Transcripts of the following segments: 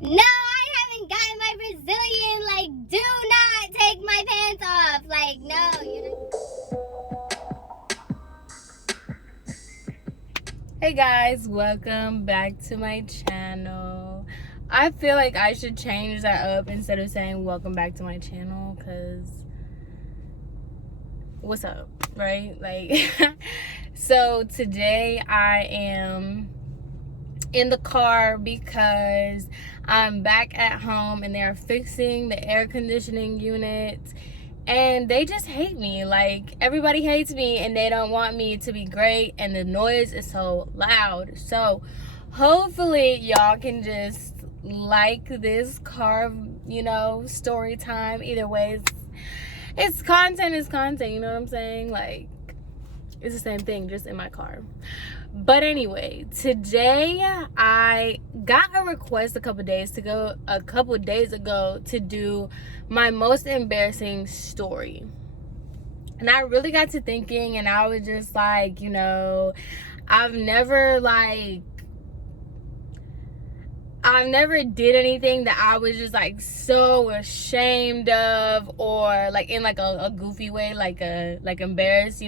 No, I haven't gotten my Brazilian. Like, do not take my pants off. Like, no, you know. Hey guys, welcome back to my channel. I feel like I should change that up instead of saying welcome back to my channel, because what's up, right? Like, so today I am in the car because I'm back at home and they're fixing the air conditioning unit, and they just hate me. Like, everybody hates me and they don't want me to be great, and the noise is so loud. So hopefully y'all can just like this car, story time. Either way, it's content is content, you know what I'm saying? Like, it's the same thing, just in my car. But anyway, today I got a request a couple days ago to do my most embarrassing story. And I really got to thinking, and I was just like, I've never did anything that I was just like so ashamed of, or like in like a goofy way, like embarrassed,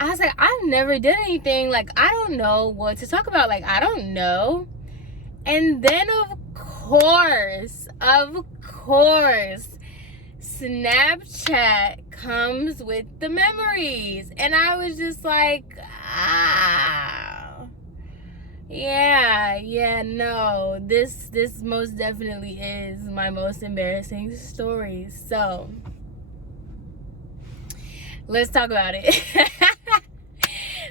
I was like, I've never did anything. Like, I don't know what to talk about. Like, I don't know. And then of course, Snapchat comes with the memories. And I was just like, no, this most definitely is my most embarrassing story. So let's talk about it.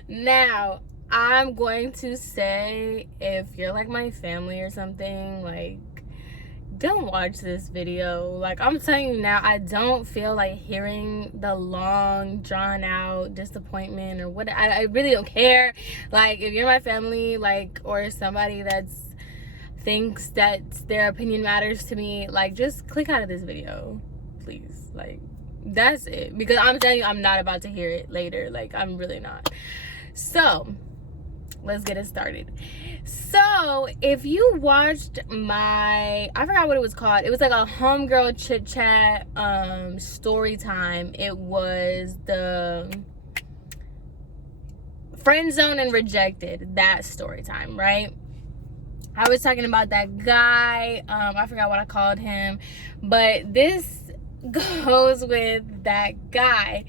Now, I'm going to say, if you're like my family or something, like, don't watch this video. Like, I'm telling you now, I don't feel like hearing the long, drawn out disappointment or what. I really don't care. Like, if you're my family, like, or somebody that's thinks that their opinion matters to me, like, just click out of this video, please. Like, that's it. Because I'm telling you, I'm not about to hear it later. Like, I'm really not. So let's get it started. So if you watched I forgot what it was called. It was like a homegirl chit chat story time. It was the friend zone and rejected, that story time, right? I was talking about that guy. I forgot what I called him, but this goes with that guy.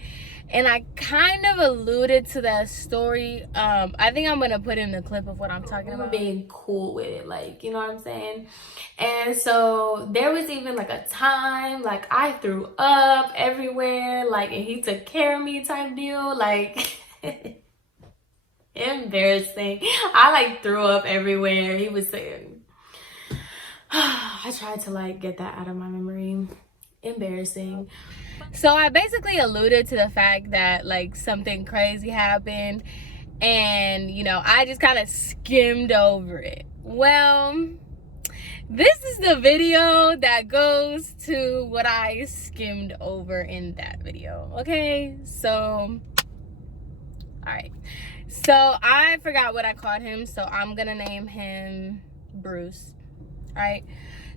And I kind of alluded to that story. I think I'm gonna put in the clip of what I'm talking about. Being cool with it, like, you know what I'm saying? And so there was even like a time, like, I threw up everywhere, like, and he took care of me type deal, like, embarrassing. I like threw up everywhere. He was saying, I tried to like get that out of my memory. Embarrassing. So I basically alluded to the fact that like something crazy happened, and I just kind of skimmed over it. Well, this is the video that goes to what I skimmed over in that video. Okay, so all right, so I forgot what I called him, so I'm gonna name him Bruce. All right.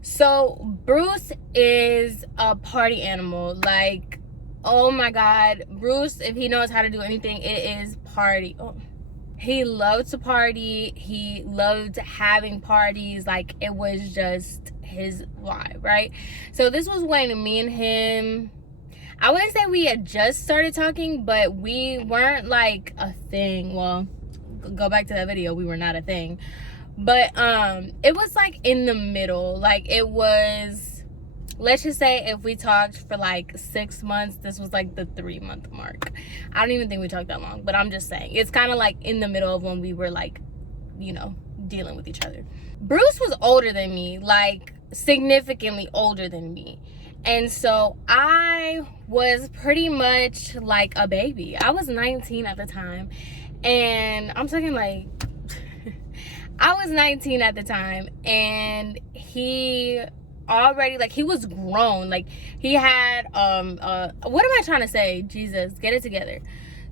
So Bruce is a party animal. Like, oh my God, Bruce, if he knows how to do anything, it is party. Oh. He loved to party. He loved having parties. Like, it was just his vibe, right? So this was when me and him, I wouldn't say we had just started talking, but we weren't like a thing. Well, go back to that video. We were not a thing. But it was like in the middle. Like, it was, let's just say if we talked for like 6 months, this was like the 3-month mark. I don't even think we talked that long, but I'm just saying it's kind of like in the middle of when we were like, dealing with each other. Bruce was older than me, like significantly older than me. And so I was pretty much like a baby. I was 19 at the time, and I'm talking like I was 19 at the time, and he already, like, he was grown. Like, he had what am I trying to say? Jesus, get it together.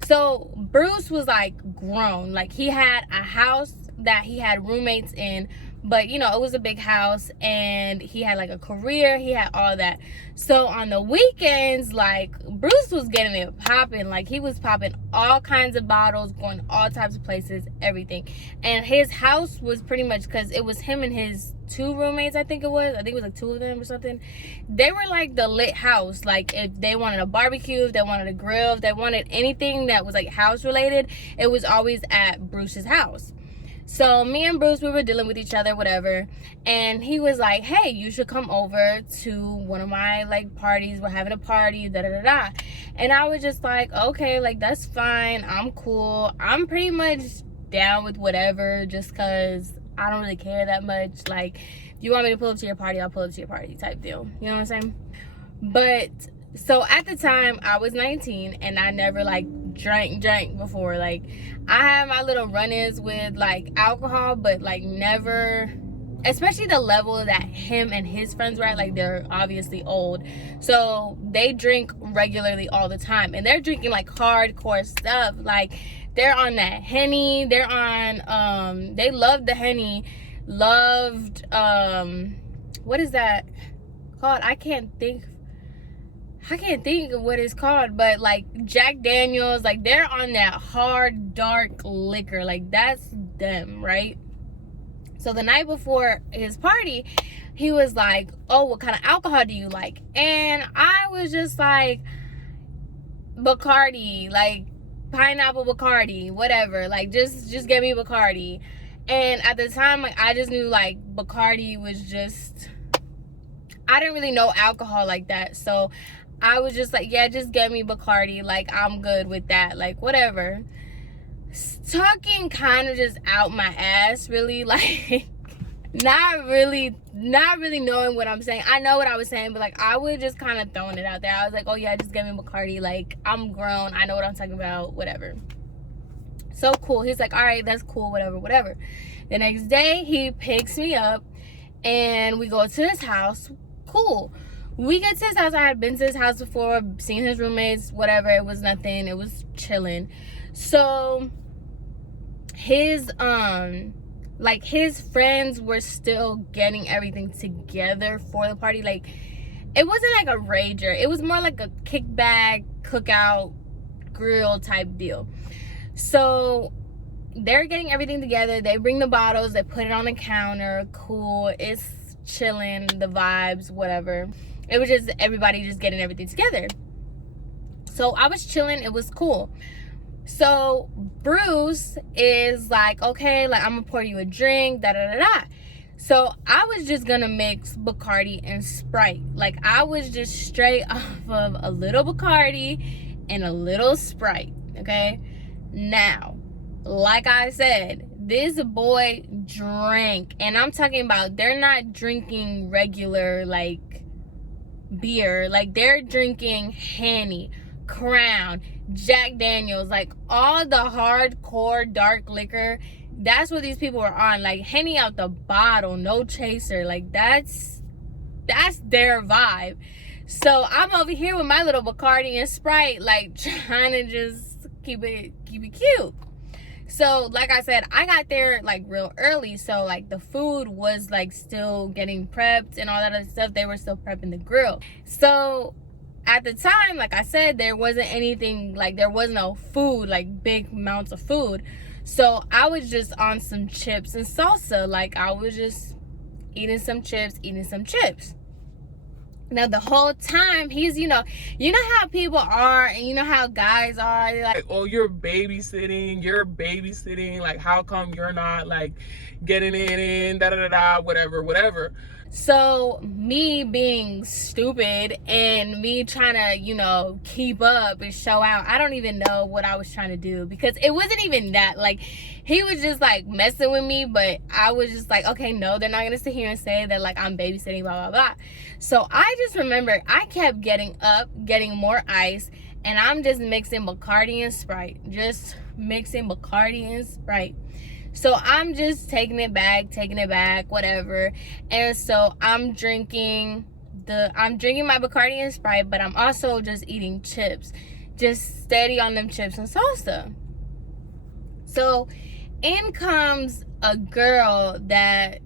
So Bruce was like grown. Like, he had a house that he had roommates in, But you know, it was a big house, and he had like a career, he had all that. So on the weekends, like, Bruce was getting it popping. Like, he was popping all kinds of bottles, going all types of places, everything. And his house was pretty much, because it was him and his 2 roommates, I think it was like 2 of them or something. They were like the lit house. Like, if they wanted a barbecue, if they wanted a grill, if they wanted anything that was like house related, it was always at Bruce's house. So me and Bruce, we were dealing with each other, whatever, and he was like, hey, you should come over to one of my like parties, we're having a party, da da da da. And I was just like, okay, like, that's fine, I'm cool, I'm pretty much down with whatever, just because I don't really care that much. Like, if you want me to pull up to your party, I'll pull up to your party type deal, you know what I'm saying? But so at the time, I was 19, and I never like drank before. Like, I had my little run-ins with like alcohol, but like never, especially the level that him and his friends were at. Like, they're obviously old, so they drink regularly all the time, and they're drinking like hardcore stuff. Like, they're on that Henny, they're on they love the Henny, loved what is that called? I can't think of what it's called, but like Jack Daniels, like, they're on that hard dark liquor. Like, that's them, right? So the night before his party, he was like, oh, what kind of alcohol do you like? And I was just like, Bacardi, like pineapple Bacardi, whatever, like just get me Bacardi. And at the time, like, I just knew like Bacardi was just, I didn't really know alcohol like that, so I was just like, yeah, just get me Bacardi, like, I'm good with that, like, whatever. Talking kind of just out my ass, really, like, not really knowing what I'm saying. I know what I was saying, but like, I was just kind of throwing it out there. I was like, oh yeah, just get me Bacardi, like, I'm grown, I know what I'm talking about, whatever. So cool. He's like, all right, that's cool, whatever. The next day, he picks me up, and we go to his house. Cool. We get to his house. I had been to his house before, seen his roommates, whatever. It was nothing. It was chilling. So his like, his friends were still getting everything together for the party. Like, it wasn't like a rager. It was more like a kickback, cookout, grill type deal. So they're getting everything together. They bring the bottles. They put it on the counter. Cool. It's chilling. The vibes, whatever. It was just everybody just getting everything together. So I was chilling. It was cool. So Bruce is like, okay, like, I'm gonna pour you a drink, da da da da. So I was just gonna mix Bacardi and Sprite. Like, I was just straight off of a little Bacardi and a little Sprite, okay? Now, like I said, this boy drank, and I'm talking about, they're not drinking regular like beer, like, they're drinking Henny, Crown, Jack Daniels, like all the hardcore dark liquor. That's what these people were on, like Henny out the bottle, no chaser. Like, that's their vibe. So I'm over here with my little Bacardi and Sprite, like, trying to just keep it cute. So like I said, I got there like real early, so like the food was like still getting prepped and all that other stuff. They were still prepping the grill. So at the time, like I said, there wasn't anything, like, there was no food, like big amounts of food. So I was just on some chips and salsa. Like, I was just eating some chips. Now the whole time, he's, you know how people are, and you know how guys are. They're like, oh, you're babysitting, like, how come you're not like getting it in, da da da da, whatever. So me being stupid and me trying to, keep up and show out, I don't even know what I was trying to do, because it wasn't even that. Like, he was just like messing with me, but I was just like, okay, no, they're not gonna sit here and say that like I'm babysitting, blah blah blah. So I just remember I kept getting up, getting more ice, and I'm just mixing Bacardi and Sprite, So I'm just taking it back, whatever. And so I'm drinking my Bacardi and Sprite, but I'm also just eating chips, just steady on them chips and salsa. So in comes a girl that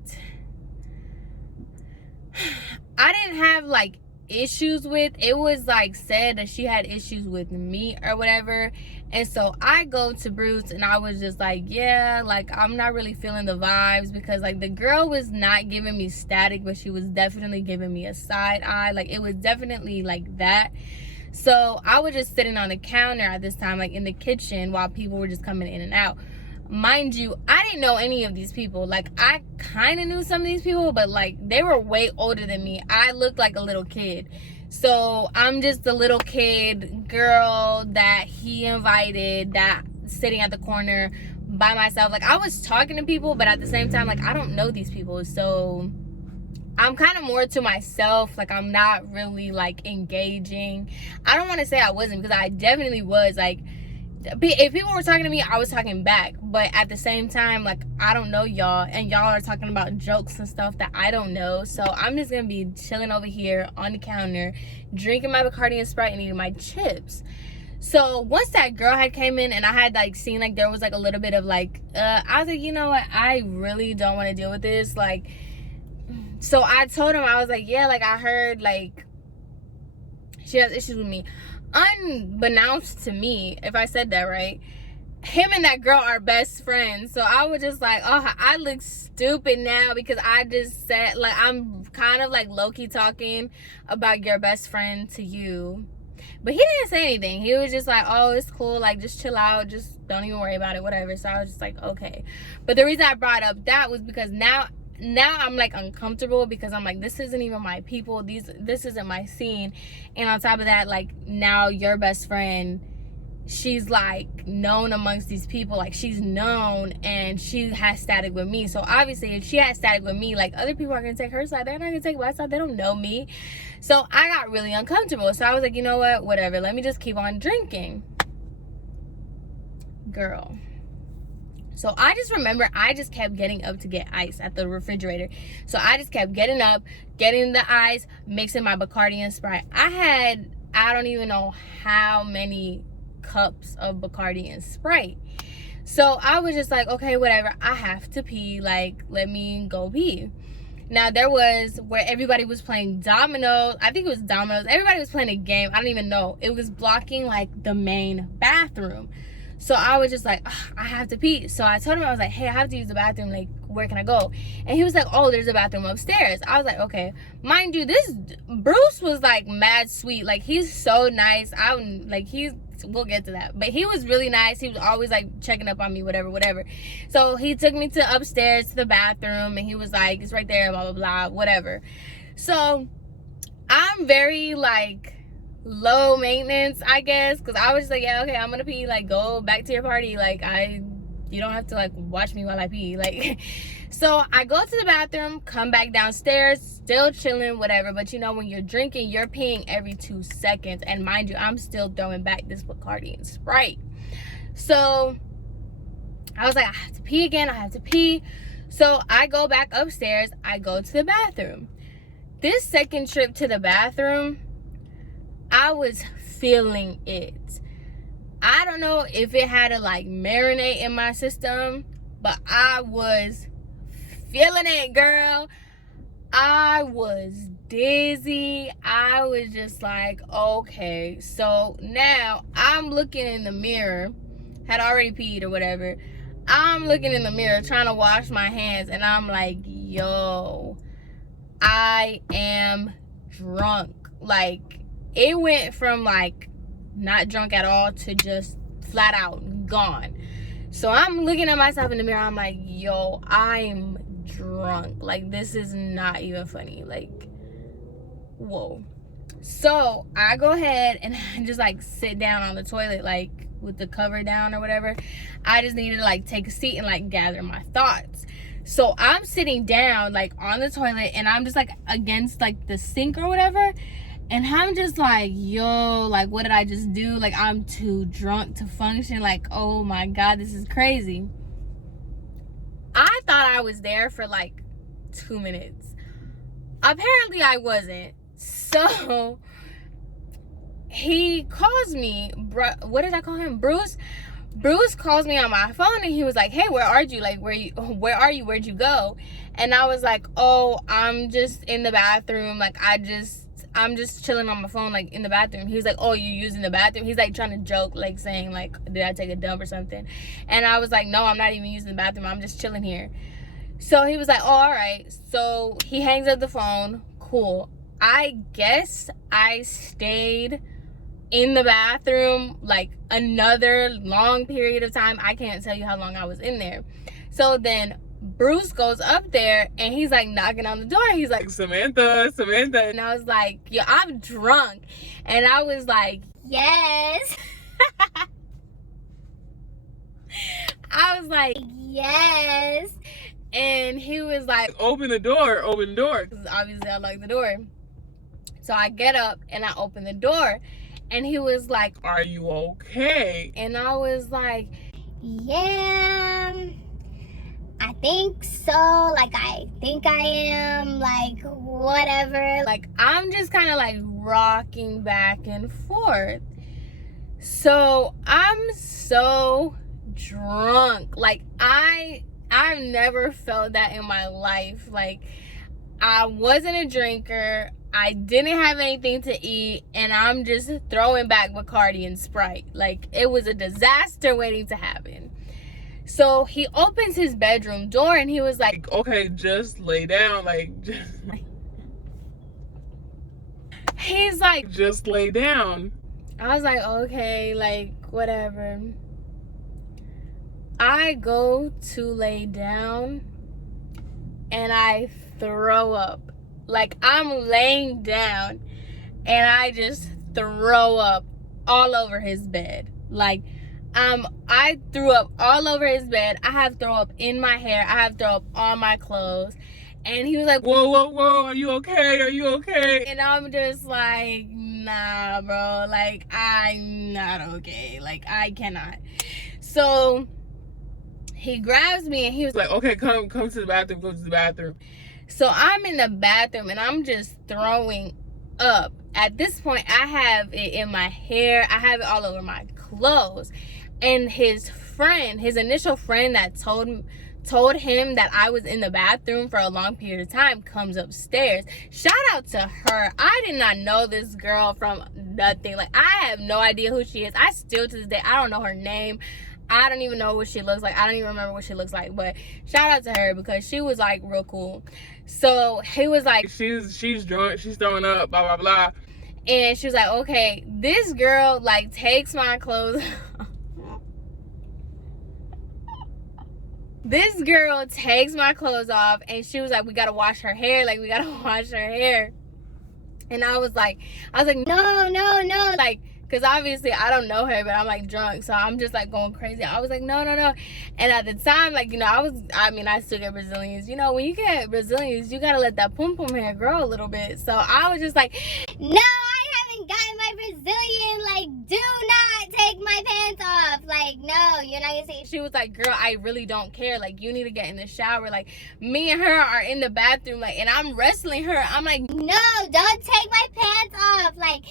I didn't have like issues with. It was like said that she had issues with me or whatever. And so I go to Bruce and I was just like, yeah, like I'm not really feeling the vibes, because like the girl was not giving me static, but she was definitely giving me a side eye. Like it was definitely like that. So I was just sitting on the counter at this time, like in the kitchen, while people were just coming in and out. Mind you, I didn't know any of these people. Like I kind of knew some of these people, but like they were way older than me. I looked like a little kid. So I'm just a little kid girl that he invited, that sitting at the corner by myself. Like I was talking to people, but at the same time, like I don't know these people. So I'm kind of more to myself. Like I'm not really like engaging. I don't want to say I wasn't, because I definitely was. Like if people were talking to me, I was talking back. But at the same time, like I don't know y'all, and y'all are talking about jokes and stuff that I don't know. So I'm just gonna be chilling over here on the counter, drinking my Bacardi and Sprite and eating my chips. So once that girl had came in and I had like seen like there was like a little bit of like I was like, you know what, I really don't want to deal with this. Like, so I told him, I was like, yeah, like I heard like she has issues with me. Unbeknownst to me, if I said that right, him and that girl are best friends. So I was just like, oh, I look stupid now, because I just said, like, I'm kind of like low-key talking about your best friend to you. But he didn't say anything. He was just like, oh, it's cool, like just chill out, just don't even worry about it, whatever. So I was just like, okay. But the reason I brought up that was because now I'm like uncomfortable, because I'm like, this isn't even my people, this isn't my scene. And on top of that, like now your best friend, she's like known amongst these people, like she's known, and she has static with me. So obviously if she has static with me, like other people are gonna take her side, they're not gonna take my side, they don't know me. So I got really uncomfortable. So I was like, you know what, whatever, let me just keep on drinking. Girl, so I just remember I just kept getting up to get ice at the refrigerator. So I just kept getting up, getting the ice, mixing my Bacardi and Sprite. I don't even know how many cups of Bacardi and Sprite. So I was just like, okay, whatever, I have to pee, like let me go pee. Now there was where everybody was playing dominoes. I think it was dominoes. Everybody was playing a game. I don't even know. It was blocking like the main bathroom. So I was just like, I have to pee. So I told him, I was like, hey, I have to use the bathroom. Like, where can I go? And he was like, oh, there's a bathroom upstairs. I was like, okay. Mind you, this Bruce was like mad sweet. Like, he's so nice. We'll get to that. But he was really nice. He was always like checking up on me, whatever. So he took me to upstairs to the bathroom, and he was like, it's right there, blah, blah, blah, whatever. So I'm very like low maintenance, I guess, because I was just like, yeah, okay, I'm gonna pee, like go back to your party, like you don't have to like watch me while I pee, like. So I go to the bathroom, come back downstairs, still chilling, whatever. But you know, when you're drinking, you're peeing every 2 seconds, and mind you, I'm still throwing back this Bacardi and Sprite. So I was like, I have to pee again, I have to pee. So I go back upstairs, I go to the bathroom. This second trip to the bathroom, I was feeling it. I don't know if it had to like marinate in my system, but I was feeling it, girl. I was dizzy. I was just like, okay. So now I'm looking in the mirror, had already peed or whatever. I'm looking in the mirror trying to wash my hands, and I'm like, yo, I am drunk. Like, it went from like not drunk at all to just flat out gone. So I'm looking at myself in the mirror, I'm like, yo, I'm drunk. Like, this is not even funny. Like, whoa. So I go ahead and just like sit down on the toilet, like with the cover down or whatever. I just needed to like take a seat and like gather my thoughts. So I'm sitting down like on the toilet, and I'm just like against like the sink or whatever. And I'm just like, yo, like, what did I just do? Like, I'm too drunk to function. Like, oh my God, this is crazy. I thought I was there for like 2 minutes. Apparently I wasn't. So he calls me, what did I call him? Bruce Bruce calls me on my phone and he was like, hey, where are you? Like, where are you? Where'd you go? And I was like, oh, I'm just in the bathroom. Like, I'm just chilling on my phone, like, in the bathroom. He was like, oh, you using the bathroom? He's like trying to joke, like saying like, did I take a dump or something? And I was like, no, I'm not even using the bathroom. I'm just chilling here. So he was like, oh, all right. So he hangs up the phone. Cool. I guess I stayed in the bathroom like another long period of time. I can't tell you how long I was in there. So then Bruce goes up there and he's like knocking on the door. He's like, Samantha. And I was like, yo, I'm drunk. And I was like, Yes. I was like, Yes. and he was like, Open the door. 'cause obviously I locked the door. So I get up and I open the door and he was like, are you okay? and I was like, Yeah. I think so. Like, I think I am. Like, whatever. like, I'm just kind of like rocking back and forth. So I'm so drunk. Like, I've never felt that in my life. Like, I wasn't a drinker. I didn't have anything to eat, and I'm just throwing back Bacardi and Sprite. Like, it was a disaster waiting to happen. So he opens his bedroom door and he was like, Okay, just lay down. Like, he's like, just lay down. I was like, okay, like, whatever. I go to lay down and I throw up. Like, I'm laying down and I just throw up all over his bed. Like, I threw up all over his bed. I have throw up in my hair. I have throw up on my clothes. And he was like, Whoa, are you okay? Are you okay? and I'm just like, nah, bro. Like, I'm not okay. Like, I cannot. So he grabs me and he was like, Like, okay, come to the bathroom, go to the bathroom. so I'm in the bathroom and I'm just throwing up. At this point, I have it in my hair. I have it all over my clothes. And his initial friend that told him that I was in the bathroom for a long period of time comes upstairs. Shout out to her. I did not know this girl from nothing. Like, I have no idea who she is. I still to this day, I don't know her name. I don't even know what she looks like. I don't even remember what she looks like. But shout out to her because she was like real cool. So he was like, She's drunk, she's throwing up, blah blah blah. and she was like, okay, this girl like takes my clothes. This girl takes my clothes off and she was like, we gotta wash her hair. Like, we gotta wash her hair. And I was like, no. Like, because obviously I don't know her, but I'm like drunk. So I'm just like going crazy. I was like, no. And at the time, like, you know, I still get Brazilians. You know, when you get Brazilians, you gotta let that pom pom hair grow a little bit. So I was just like, No, I haven't gotten my Brazilian. Like, do not take my pants off. Like, no, you're not gonna say. she was like, girl, I really don't care. Like, you need to get in the shower. Like, me and her are in the bathroom, like, and I'm wrestling her. I'm like, No, don't take my pants off. Like,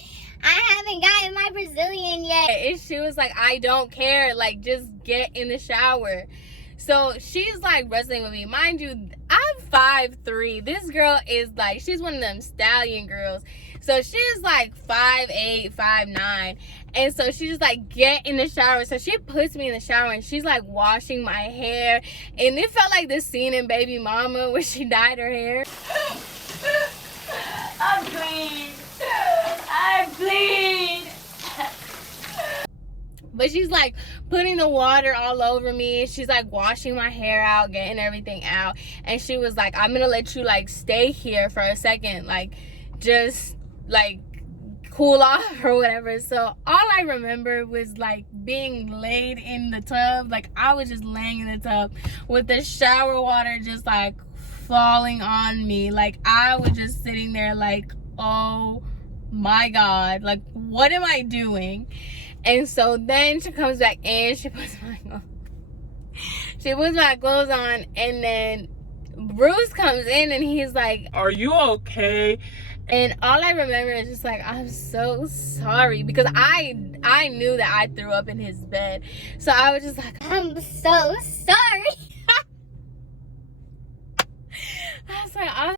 I haven't gotten my Brazilian yet. and she was like, I don't care. Like, just get in the shower. So she's like wrestling with me. Mind you, I'm 5'3". This girl is like, she's one of them stallion girls. So she's like 5'8", 5'9". And so she just like, get in the shower. So she puts me in the shower and she's like washing my hair. And it felt like the scene in Baby Mama where she dyed her hair. I'm clean. I'm clean. But she's like putting the water all over me. She's like washing my hair out, getting everything out. And she was like, I'm gonna let you like stay here for a second. Like, just like cool off or whatever. So all I remember was like being laid in the tub. Like, I was just laying in the tub with the shower water just like falling on me. Like, I was just sitting there like, oh my God, like, what am I doing? And so then she comes back in, she puts my clothes on, and then Bruce comes in and he's like, "Are you okay?" And all I remember is just like, I'm so sorry, because I knew that I threw up in his bed. So I was just like, I'm so sorry. I was like, I'm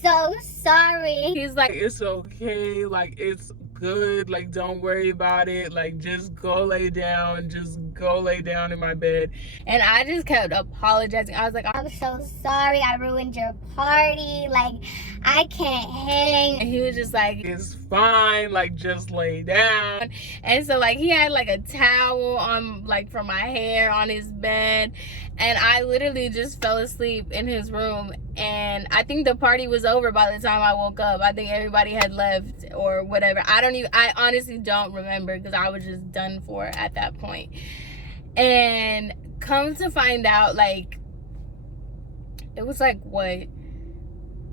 So sorry. He's like, "It's okay, like it's good, like don't worry about it, like just go lay down, just go lay down in my bed." and I just kept apologizing. I was like, I'm so sorry I ruined your party. Like, I can't hang. and he was just like, "It's fine, like just lay down." and so like he had like a towel on, like for my hair on his bed, and I literally just fell asleep in his room. And I think the party was over by the time I woke up. I think everybody had left or whatever. I honestly don't remember, because I was just done for at that point. And come to find out, like, it was like, what,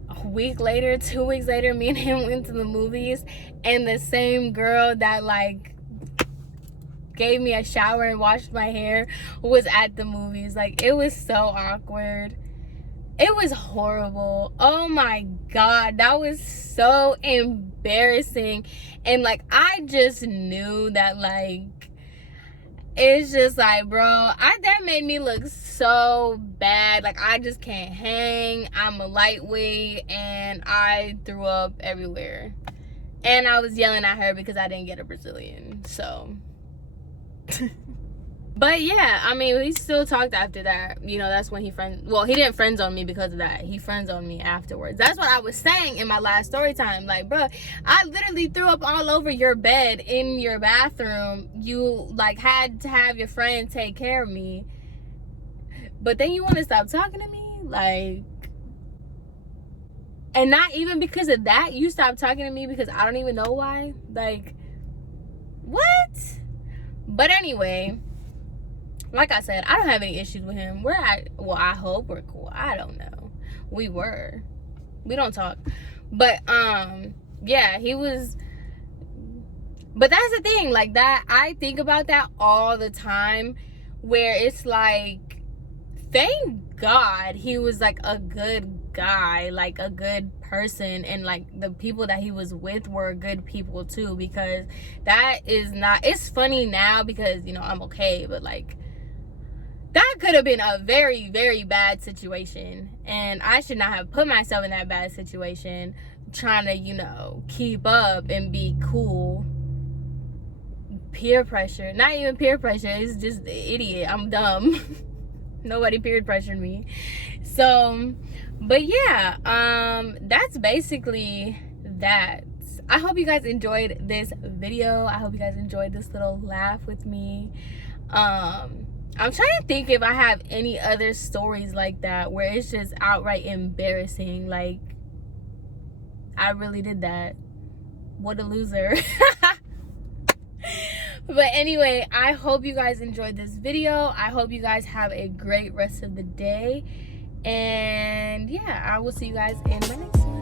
a week later, 2 weeks later, me and him went to the movies, and the same girl that like gave me a shower and washed my hair was at the movies. Like, it was so awkward. It was horrible. Oh my God, that was so embarrassing. And like, I just knew that, like, it's just like, bro, that made me look so bad. Like, I just can't hang. I'm a lightweight, and I threw up everywhere. And I was yelling at her because I didn't get a Brazilian. So but yeah, I mean, we still talked after that. You know, that's when he didn't friend zone me because of that. He friend zoned me afterwards. That's what I was saying in my last story time. Like, bro, I literally threw up all over your bed in your bathroom. You like had to have your friend take care of me, but then you want to stop talking to me, like, and not even because of that. You stopped talking to me because I don't even know why. Like, what? But anyway, like I said, I don't have any issues with him. I hope we're cool. I don't know. We don't talk. But yeah, he was. But that's the thing, like, that I think about that all the time, where it's like, thank God he was like a good guy, like a good person, and like the people that he was with were good people too, because that is not, it's funny now because, you know, I'm okay, but like, that could have been a very, very bad situation, and I should not have put myself in that bad situation trying to, you know, keep up and be cool. Peer pressure, not even peer pressure, it's just idiot. I'm dumb. Nobody peer pressured me. So, but yeah, that's basically that. I hope you guys enjoyed this video. I hope you guys enjoyed this little laugh with me. I'm trying to think if I have any other stories like that where it's just outright embarrassing. Like, I really did that. What a loser. But anyway, I hope you guys enjoyed this video. I hope you guys have a great rest of the day. And yeah, I will see you guys in my next one.